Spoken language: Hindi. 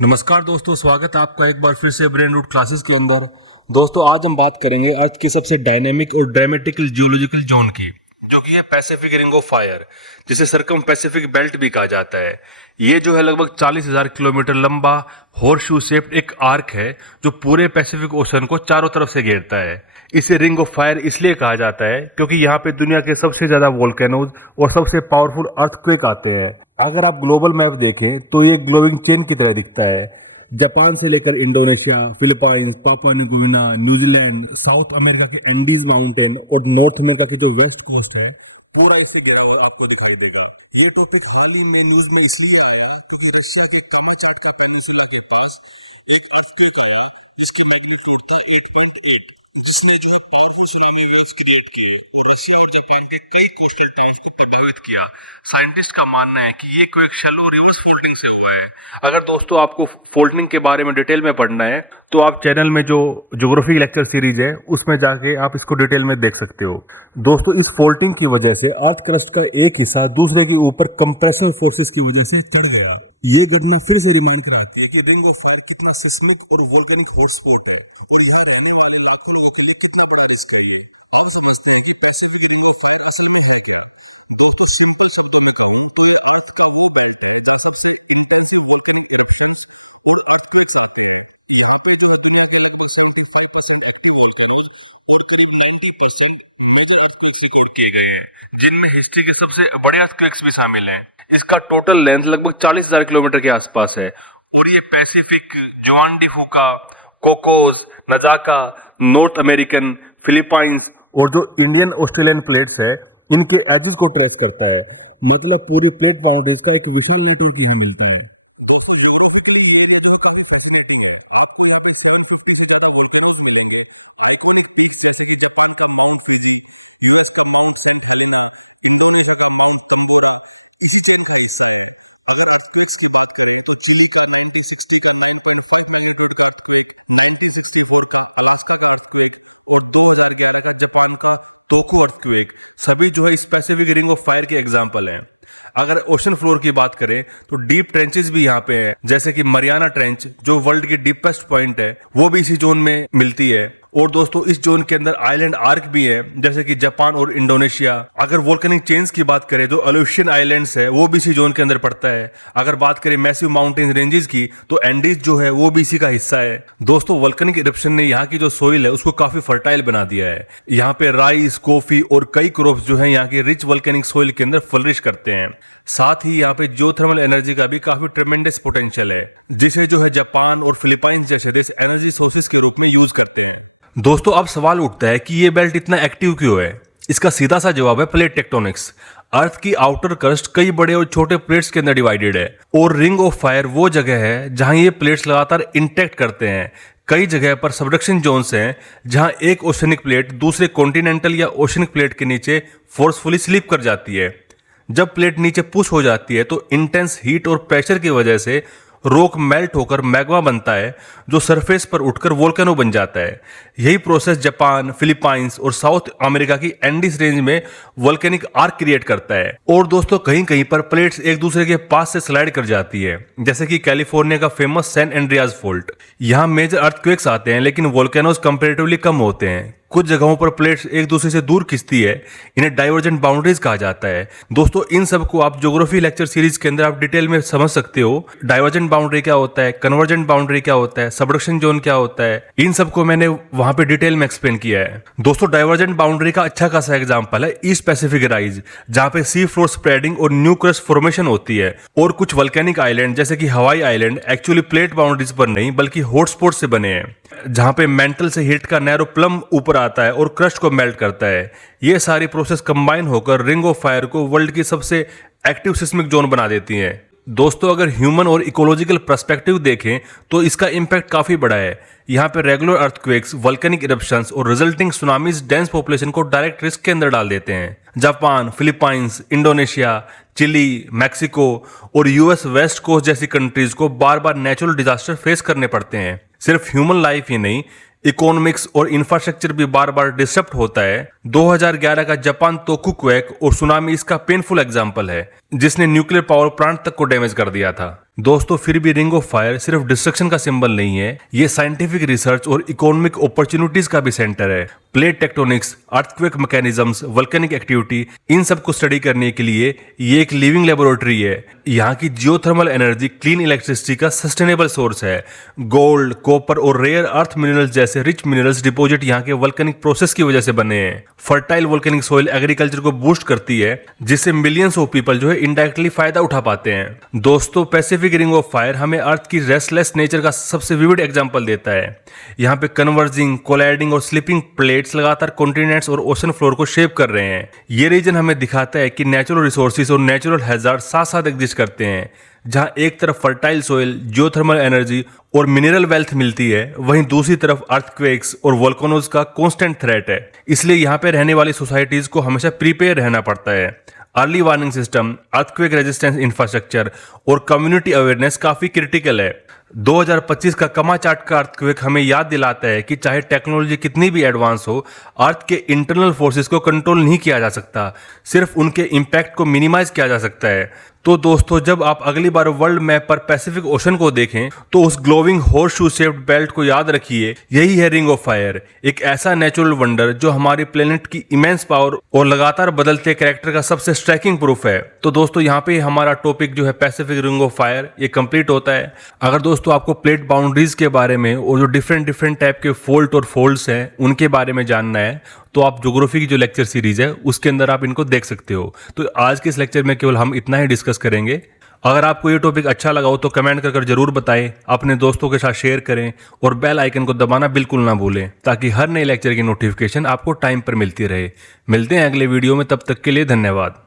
नमस्कार दोस्तों, स्वागत है आपका एक बार फिर से ब्रेन रूट क्लासेस के अंदर। दोस्तों आज हम बात करेंगे अर्थ की सबसे डायनेमिक और ड्रामेटिकल जियोलॉजिकल जोन की, जो कि है पैसिफिक रिंग ऑफ फायर, जिसे सरकम पैसिफिक बेल्ट भी कहा जाता है। ये जो है लगभग 40,000 किलोमीटर लंबा हॉर्सशू शेप्ड एक आर्क है जो पूरे पैसिफिक ओशन को चारों तरफ से घेरता है। इसे रिंग ऑफ फायर इसलिए कहा जाता है क्योंकि यहाँ पे दुनिया के सबसे ज्यादा वोल्केनोज और सबसे पावरफुल अर्थक्वेक आते हैं। अगर आप ग्लोबल मैप देखें तो ये ग्लोविंग चेन की तरह दिखता है। जापान से लेकर Indonesia, Philippines, Papua New Guinea, New Zealand, south America के एंडीज माउंटेन और नॉर्थ अमेरिका की जो वेस्ट कोस्ट है, पूरा इससे घिरा हुआ आपको दिखाई देगा। ये टॉपिक हाल ही में न्यूज में इसलिए आया क्योंकि रशिया के कामाचाटका पेनिनसुला के पास एक अर्थक्वेक आया जिसके मैग्नीट्यूड था 8.8, जिसने जो है पावरफुल सुनामी वेव्स क्रिएट किए और रशिया और जापान के कई कोस्टल टाउन्स को प्रभावित किया। साइंटिस्ट का मानना है कि ये क्वेक शैलो रिवर्स फोल्डिंग से हुआ है। अगर दोस्तों आपको फोल्डिंग के बारे में डिटेल में पढ़ना है तो आप चैनल में जो ज्योग्राफी लेक्चर सीरीज है उसमें जाके आप इसको डिटेल में देख सकते हो। दोस्तों इस फोल्डिंग की वजह से अर्थ क्रस्ट का एक हिस्सा दूसरे के ऊपर कंप्रेशनल फोर्सेस की वजह से चढ़ गया। ये घटना फिर से रिमाइंड कराती है कि रिंग ऑफ फायर कितना सिस्मिक और वोल्केनिक हॉटस्पॉट है और यहाँ रहने वाले लाखों लोगों के लिए कितना बड़ा रिस्क है ये। अब समझते हैं कि पैसिफिक रिंग ऑफ फायर असल में है क्या। दोस्तों सिंपल शब्दों में कहूं तो ये अर्थ का वो बेल्ट है जहां सबसे इंटेंसिव वोल्केनिक इरप्शंस और अर्थक्वेक्स आते हैं। यहाँ पे जो है दुनिया के लगभग 75% एक्टिव वोल्केनोज और करीब 90% मेजर अर्थक्वेक्स रिकॉर्ड किए गए हैं, जिनमें हिस्ट्री के सबसे बड़े अर्थक्वेक्स भी शामिल हैं। इसका टोटल लेंथ लगभग 40,000 किलोमीटर के आसपास है और ये Pacific, Juan de Fuca, Cocos, Nazca, North American, Philippines और जो इंडियन ऑस्ट्रेलियन प्लेट्स है इनके एजेस को ट्रेस करता है। मतलब पूरी प्लेट बाउंड्रीज का एक विशाल नेटवर्क यहाँ मिलता है। दोस्तों ज्योग्राफिकली ये एरिया जो है काफी फैसिनेटिंग है। आपको यहाँ पे 750 से ज्यादा वोल्केनोज मिलेंगे। आइकॉनिक पीक्स जैसे कि जापान का माउंट फिजी, यूएस का माउंट सेंट हेलेना, इंडोनेशिया का माउंट तंबोरा इसी चेन का हिस्सा है। अगर अर्थक्वेक्स की बात करें तो चिली का 1960 का 9.5 मैग्नीट्यूड का अर्थक्वेक, 1964 का अलास्का का अर्थक्वेक और 2011 का जापान का तोकु अर्थक्वेक सभी जो है इस पैसिफिक रिंग ऑफ फायर के एग्जाम्पल हैं। अगर ओशन फ्लोर की बात करें तो डीप ट्रेंचेस भी यहाँ पे हैं, जैसे कि मरियाना ट्रेंच जो वर्ल्ड की डीपेस्ट पॉइंट है वो भी इसी जोन में मिलती है। और दोस्तों इस जोन के अंदर आइलैंड आर्क भी है, जैसे कि जापान और इंडोनेशिया। अगर वोल्केनिक चेन्स की बात करें तो अल्यूशियन आइलैंड्स है वो भी इसी जोन के अंदर पड़ता है। अगर बात करें मैसिव माउंटेन रेंजेस की तो एंडीज जो है वो भी इसी का हिस्सा है। दोस्तों वोल्केनिक इरप्शन ने यहाँ की जो सोइल है उसको काफी फर्टाइल बना दिया है। यहाँ पे राइस, कॉफी और कई क्रॉप्स जो है यहाँ की रिच वोल्केनिक सोइल के अंदर फ्लरिश करते हैं। साथ ही यहाँ पे जियोथर्मल एनर्जी का भी काफी ट्रेमेंडस पोटेंशियल है, जिसे जो है जापान और फिलीपाइंस जैसे देश एनर्जी सोर्सेज के रूप में यूज करते हैं। दोस्तों अब सवाल उठता है कि ये बेल्ट इतना एक्टिव क्यों है। इसका सीधा सा जवाब है प्लेट टेक्टोनिक्स। अर्थ की आउटर क्रस्ट कई बड़े और छोटे प्लेट्स के अंदर डिवाइडेड है और रिंग ऑफ फायर वो जगह है जहां ये प्लेट्स लगातार इंटैक्ट करते हैं। कई जगह पर सबडक्शन जोन्स हैं जहां एक ओशनिक प्लेट दूसरे कॉन्टिनेंटल या ओशनिक प्लेट के नीचे फोर्सफुली स्लिप कर जाती है। जब प्लेट नीचे पुश हो जाती है तो इंटेंस हीट और प्रेशर की वजह से रॉक मेल्ट होकर मैग्मा बनता है जो सरफेस पर उठकर वोल्केनो बन जाता है। यही प्रोसेस जापान, फिलीपाइंस और साउथ अमेरिका की एंडीज रेंज में वोल्केनिक आर्क क्रिएट करता है। और दोस्तों कहीं कहीं पर प्लेट्स एक दूसरे के पास से स्लाइड कर जाती है, जैसे कि कैलिफोर्निया का फेमस सैन एंड्रियाज फोल्ट। यहाँ मेजर अर्थक्वेक्स आते हैं लेकिन वोल्केनोज कंपैरेटिवली कम होते हैं। कुछ जगहों पर प्लेट्स एक दूसरे से दूर खिंचती है, इन्हें डाइवर्जेंट बाउंड्रीज कहा जाता है। दोस्तों इन सब को आप ज्योग्राफी लेक्चर सीरीज के अंदर आप डिटेल में समझ सकते हो। डाइवर्जेंट बाउंड्री क्या होता है, कन्वर्जेंट बाउंड्री क्या होता है, सबडक्शन जोन क्या होता है, इन सब को मैंने वहां पे डिटेल में एक्सप्लेन किया है। दोस्तों डाइवर्जेंट बाउंड्री का अच्छा खासा एग्जांपल है ईस्ट पैसिफिक राइज, जहां पे सी फ्लोर स्प्रेडिंग और न्यू क्रस्ट फॉर्मेशन होती है। और कुछ वोल्केनिक आइलैंड जैसे कि Hawaii island actually plate boundaries पर नहीं बल्कि हॉटस्पॉट से बने हैं, जहां पे मेंटल से हीट का नैरो प्लम ऊपर आता है और क्रस्ट को मेल्ट करता है। ये सारी प्रोसेस कंबाइन होकर रिंग ऑफ फायर को वर्ल्ड की सबसे एक्टिव सिस्मिक जोन बना देती हैं। दोस्तों अगर ह्यूमन और इकोलॉजिकल पर्सपेक्टिव देखें तो इसका इम्पैक्ट काफी बड़ा है। यहाँ पे रेगुलर अर्थक्वेक्स, वोल्केनिक इरप्शंस और रिजल्टिंग सुनामीज डेंस पॉपुलेशन को डायरेक्ट रिस्क के अंदर डाल देते हैं। Japan, Philippines, Indonesia, Chile, Mexico और यूएस वेस्ट कोस्ट जैसी कंट्रीज को बार बार नेचुरल डिजास्टर फेस करने पड़ते हैं। सिर्फ ह्यूमन लाइफ ही नहीं, इकोनॉमिक्स और इंफ्रास्ट्रक्चर भी बार बार डिस्टर्ब होता है। 2011 का जापान तोकु क्वेक और सुनामी इसका पेनफुल एग्जाम्पल है, जिसने न्यूक्लियर पावर प्लांट तक को डैमेज कर दिया था। दोस्तों फिर भी रिंग ऑफ फायर सिर्फ डिस्ट्रक्शन का सिंबल नहीं है, ये साइंटिफिक रिसर्च और इकोनॉमिक अपॉर्चुनिटीज का भी सेंटर है। Plate tectonics, earthquake mechanisms, volcanic activity, इन सब को स्टडी करने के लिए ये एक लिविंग लेबोरेटरी है। यहाँ की जियोथर्मल एनर्जी क्लीन इलेक्ट्रिसिटी का सस्टेनेबल सोर्स है। गोल्ड, कॉपर और रेयर अर्थ मिनरल्स जैसे रिच मिनरल्स डिपॉजिट यहाँ के वोल्केनिक प्रोसेस की वजह से बने हैं। फर्टाइल वोल्केनिक सॉइल एग्रीकल्चर को बूस्ट करती है, जिससे मिलियंस ऑफ पीपल जो है इनडायरेक्टली फायदा उठा पाते हैं। दोस्तों पैसिफिक रिंग ऑफ फायर हमें अर्थ की रेस्टलेस नेचर का सबसे विविड एग्जांपल देता है। यहाँ पे कन्वर्जिंग, कोलाइडिंग और स्लिपिंग प्लेट्स लगातार कॉन्टिनेंट्स और ओशन फ्लोर को शेप कर रहे हैं। ये रीजन हमें दिखाता है कि नेचुरल रिसोर्सेज और नेचुरल हैजार्ड साथ साथ एग्जिस्ट करते हैं। जहां एक तरफ फर्टाइल सोइल, जियोथर्मल एनर्जी और मिनरल वेल्थ मिलती है, वहीं दूसरी तरफ अर्थक्वेक्स और वोल्केनोज का कांस्टेंट थ्रेट है। इसलिए यहाँ पे रहने वाली सोसाइटीज को हमेशा प्रिपेयर रहना पड़ता है। Early warning system, earthquake resistance infrastructure और कम्युनिटी अवेयरनेस काफी क्रिटिकल है। 2025 का कमाचाट का अर्थक्वेक हमें याद दिलाता है कि चाहे टेक्नोलॉजी कितनी भी एडवांस हो, अर्थ के इंटरनल फोर्सेस को कंट्रोल नहीं किया जा सकता, सिर्फ उनके इम्पैक्ट को मिनिमाइज किया जा सकता है। तो दोस्तों जब आप अगली बार वर्ल्ड मैप पर पैसिफिक ओशन को देखें तो उस glowing horse shoe shaped belt को याद रखिए। यही है रिंग ऑफ फायर, एक ऐसा नेचुरल वंडर जो हमारी प्लेनेट की इमेंस पावर और लगातार बदलते कैरेक्टर का सबसे स्ट्राइकिंग प्रूफ है। तो दोस्तों यहाँ पे हमारा टॉपिक जो है पैसिफिक रिंग ऑफ फायर ये कंप्लीट होता है। अगर दोस्तों आपको प्लेट बाउंड्रीज के बारे में और जो डिफरेंट टाइप के फोल्ट और फोल्ड्स हैं उनके बारे में जानना है तो आप ज्योग्राफी की जो लेक्चर सीरीज है उसके अंदर आप इनको देख सकते हो। तो आज के इस लेक्चर में केवल हम इतना ही डिस्कस करेंगे। अगर आपको ये टॉपिक अच्छा लगा हो तो कमेंट कर जरूर बताएं, अपने दोस्तों के साथ शेयर करें और बेल आइकन को दबाना बिल्कुल ना भूलें ताकि हर नए लेक्चर की नोटिफिकेशन आपको टाइम पर मिलती रहे। मिलते हैं अगले वीडियो में, तब तक के लिए धन्यवाद।